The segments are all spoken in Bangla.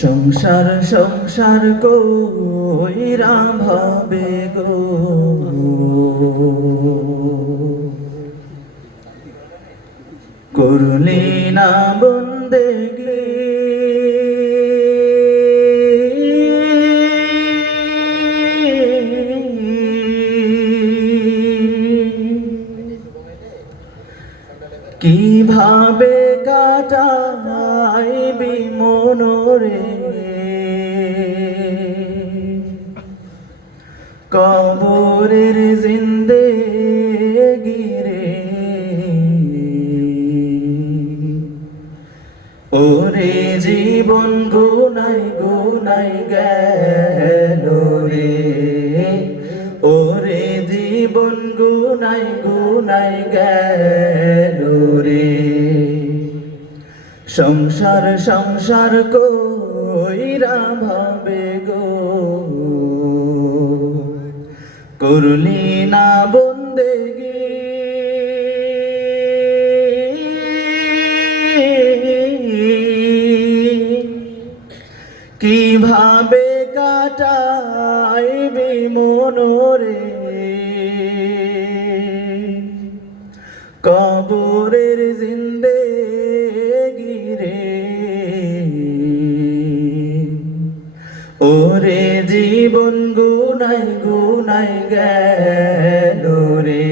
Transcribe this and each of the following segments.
সংসার সংসার কইরা ভাবে গো। করলি না বন্দেগি কীভাবে কাটাইবি মনরে কবরের জিন্দে গিরে ওরে জীবন গুনাই গুনাই গেল রে। ওরে জীবন গুনাই গুনাই গেল সংসার সংসার কইরা ভাবে গো। করলি না বন্দেগি কীভাবে কাটাইবি মনোরে? কবরের জিন্দে গিরে ওরে জীবন গুনাই গুনাই গেল রে।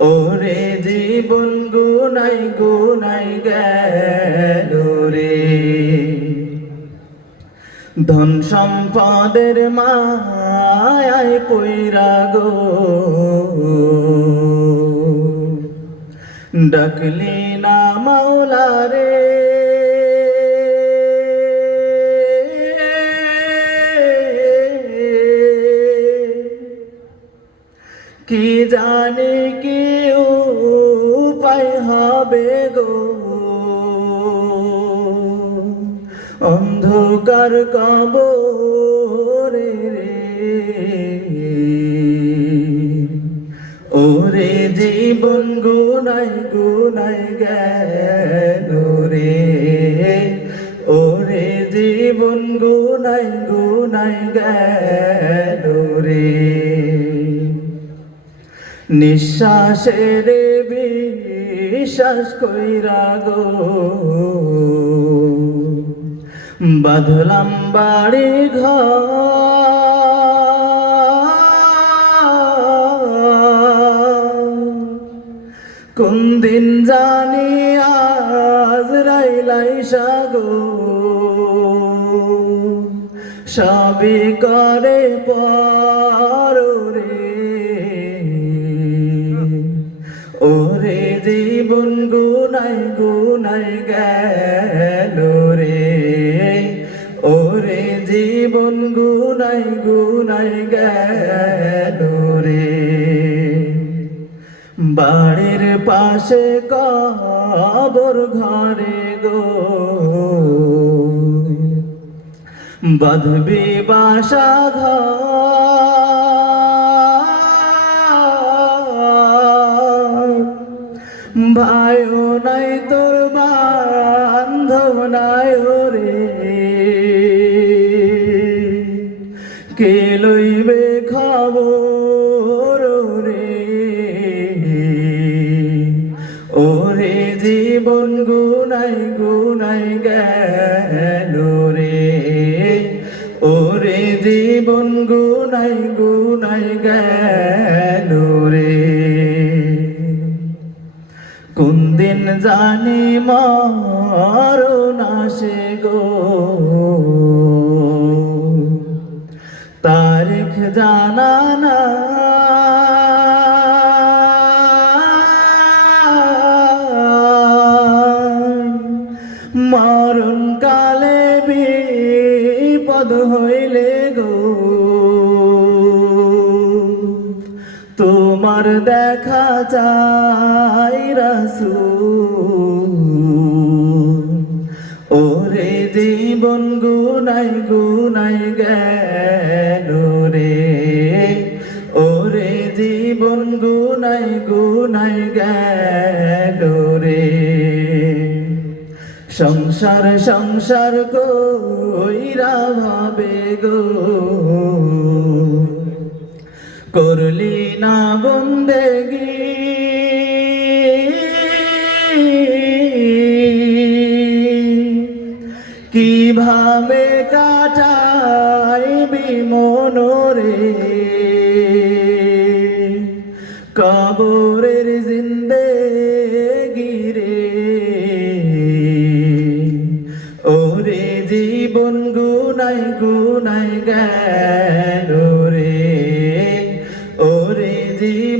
ওরে জীবন গুনাই গুনাই গেল রে। ধন সম্পদের মায় পৈরা গো। ডাকলি মাওলা রে। কি জানে কি উপায় হবে গো? অন্ধকার কবরে রে। ওরে জীবন গুনাই গুনাই গেল গেল রে। নিঃশ্বাসের বিশ্বাস কইরা গো। বাঁধলাম বাড়ি ঘর দিন জানি সবই করে পর ওরে জীবন গুনাই গুনাই গেল রে। ওরে জীবন গুনাই গুনাই গেল রে। বাড়ির পাশে কবর ঘরে গো। বাঁধবি বাসা ভাইও নাই তোর বান্ধব নাই রে কে লইবে খবর রে ওরে জীবন গুনাই গুনাই গেল রে। জীবন গুনাই গুনাই গেল রে। কোন দিন জানি মরণ আসে গো। তারিখ জানা না। মরণ কালে বিপদ হইলে তোমার দেখা চাই রাসূল। ওরে জীবন গুনাই গুনাই গেল রে। ওরে জীবন গুনাই গুনাই গেল রে। সংসার সংসার কইরা ভাবে গো। করলি না বন্দেগি। কীভাবে কাটাইবি মনোরে? কবরের জিন্দে গিরে ওরে জীবন গুনাই গুনাই গেল।